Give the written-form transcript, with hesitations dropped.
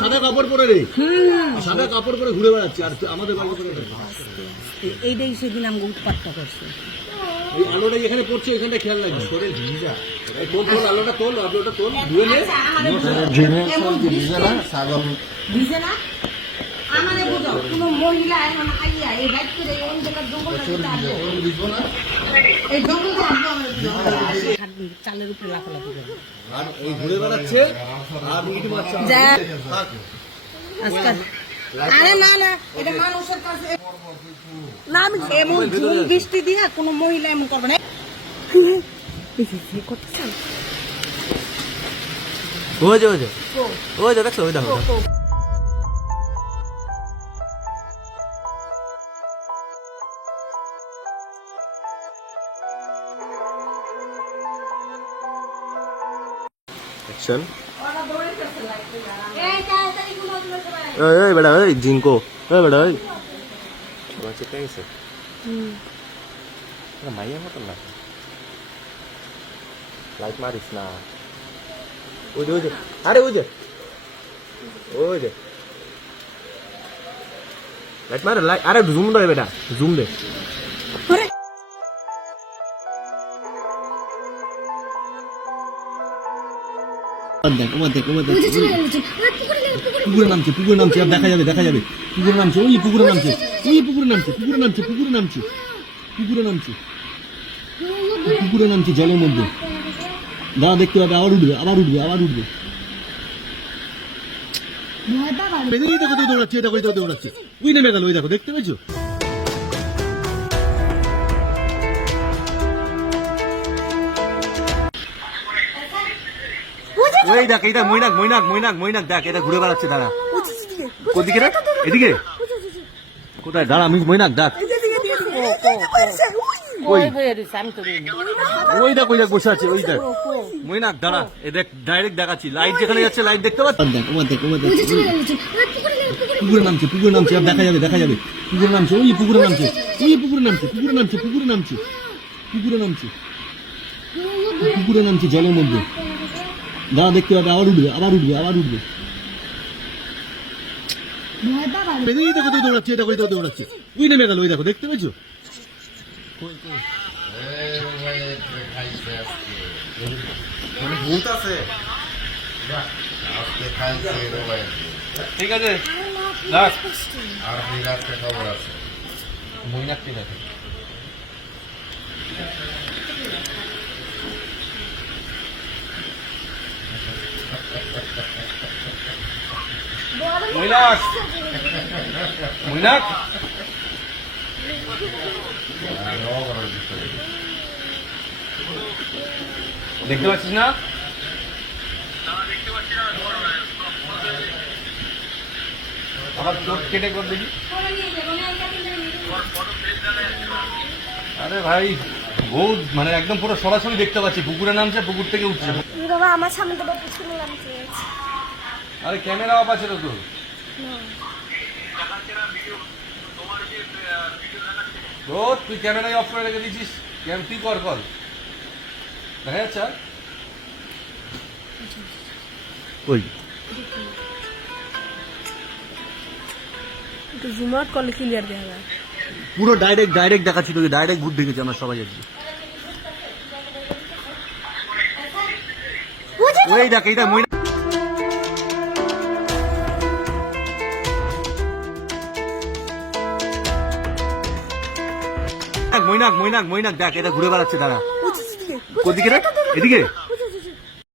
সাদা কাপড় পরে রে, সাদা কাপড় পরে ঘুরে বেড়াচ্ছে আর আমাদের এইটাই সেদিন আমাকে উৎপাতটা করছে। এই আলোটা এখানে পড়ছে, এখানটা খেয়াল রাখবে। শরীর ভিজা, তোল তোল আলোটা তোল, আলোটা তোল, ধুয়ে নে। ভিজে না আমারে বুঝো, কোন মহিলা এখন আইয়া এই রাত করে এই অন্ধকার জঙ্গলটাতে আসবে, এই জঙ্গলটা আসবে আমাদের চালের উপরে লাফালাফি করে আর এই ঘুরে বেড়াচ্ছে আর ইট মারছে। আজকাল আরে না না, এটা মানুষের কাছে না। আমি এমন দৃষ্টি দিয়ে কোনো মহিলা এমন করবে না। ওই যে ওই যে ওই যে দেখছো, ওই দেখো অ্যাকশন। এই বেটা, এই জিঙ্কো, এই বেটা, এই তোমার চেপে গেছে। মাইয়া মতন না, লাইট মারিস না। ওই যে ওই যে, আরে ওই যে ওই যে লাইট মারে, লাইট। আরে জুম দে বেটা, জুম দে। পুকুরে নামছে, পুকুরে নামছে, আর দেখা যাবে, দেখা যাবে। পুকুরে নামছে, ওই পুকুরে নামছে, ওই পুকুরে নামছে, পুকুরে নামছে, পুকুরে নামছে, পুকুরে নামছে, পুকুরে নামছে জলের মধ্যে। দাঁড়া, দেখতে পাবে, আবার উঠবে, আবার উঠবে, আবার উঠবে। দেখো তো দৌড়াচ্ছে, এটা করে দৌড়াচ্ছে, ওই নেমে গেল, ওই দেখো, দেখতে পেয়েছো? ওই দেখ, এটা মৈনাক, মৈনাক, মৈনাক, মৈনাক, দেখ, এটা ঘুরে বেড়াচ্ছে। দাঁড়া, কোনদিকে রে? এদিকে কোথায়? দাঁড়া, আমি মৈনাক দেখ, ওই ওই দেখ, ওই দেখ বসে আছে, ওই দেখ মৈনাক। দাঁড়া, এ দেখ, ডাইরেক্ট দেখাচ্ছি, লাইট যেখানে যাচ্ছে, লাইট দেখতে পাচ্ছি। পুকুরে নামছে, পুকুরে নামছে, আর দেখা যাবে, দেখা যাবে। পুকুরে নামছে, ওই পুকুরে নামছে, ওই পুকুরে নামছে, পুকুরে নামছে, পুকুরে নামছে, পুকুরে নামছে, পুকুরে নামছে জলের মধ্যে। দাঁড়া, দেখতে পাবে, আবার উঠবে, আবার উঠবে, আবার উঠবে। দেখো তো দৌড়াচ্ছে, এটা করে দৌড়াচ্ছে, ওই নেমে গেল, ওই দেখো, দেখতে পেয়েছো? ঠিক আছে, আর খবর আছে, মৈনাক ঠিক আছে। মৈনাক, মৈনাক, দেখতে পাচ্ছিস না? আবার চোখ কেটে কর দেখি। আরে ভাই, বহুত মানে একদম পুরো সরাসরি দেখতে পাচ্ছি, পুকুরে নামছে, পুকুর থেকে উঠছে। বাবা আমার সামনে তো পিছনে নামছে। আরে ক্যামেরা অফ আছে তো তোর? তুই ক্যামেরাই অফ করে রেখে দিয়েছিস, তুই কর কর, দেখা যাচ্ছে। ওই একটু জুম আউট করলে ক্লিয়ার দেখা যায়। পুরো ডাইরেক্ট ডাইরেক্ট দেখাচ্ছি তোকে, ডাইরেক্ট ভূত দেখেছি আমরা সবাই আজকে। ওই দেখ, এইটা মৈনাক, মৈনাক, মৈনাক, মৈনাক, দেখ, এটা ঘুরে বেড়াচ্ছে। দাঁড়া, কোনদিকে রে? এদিকে।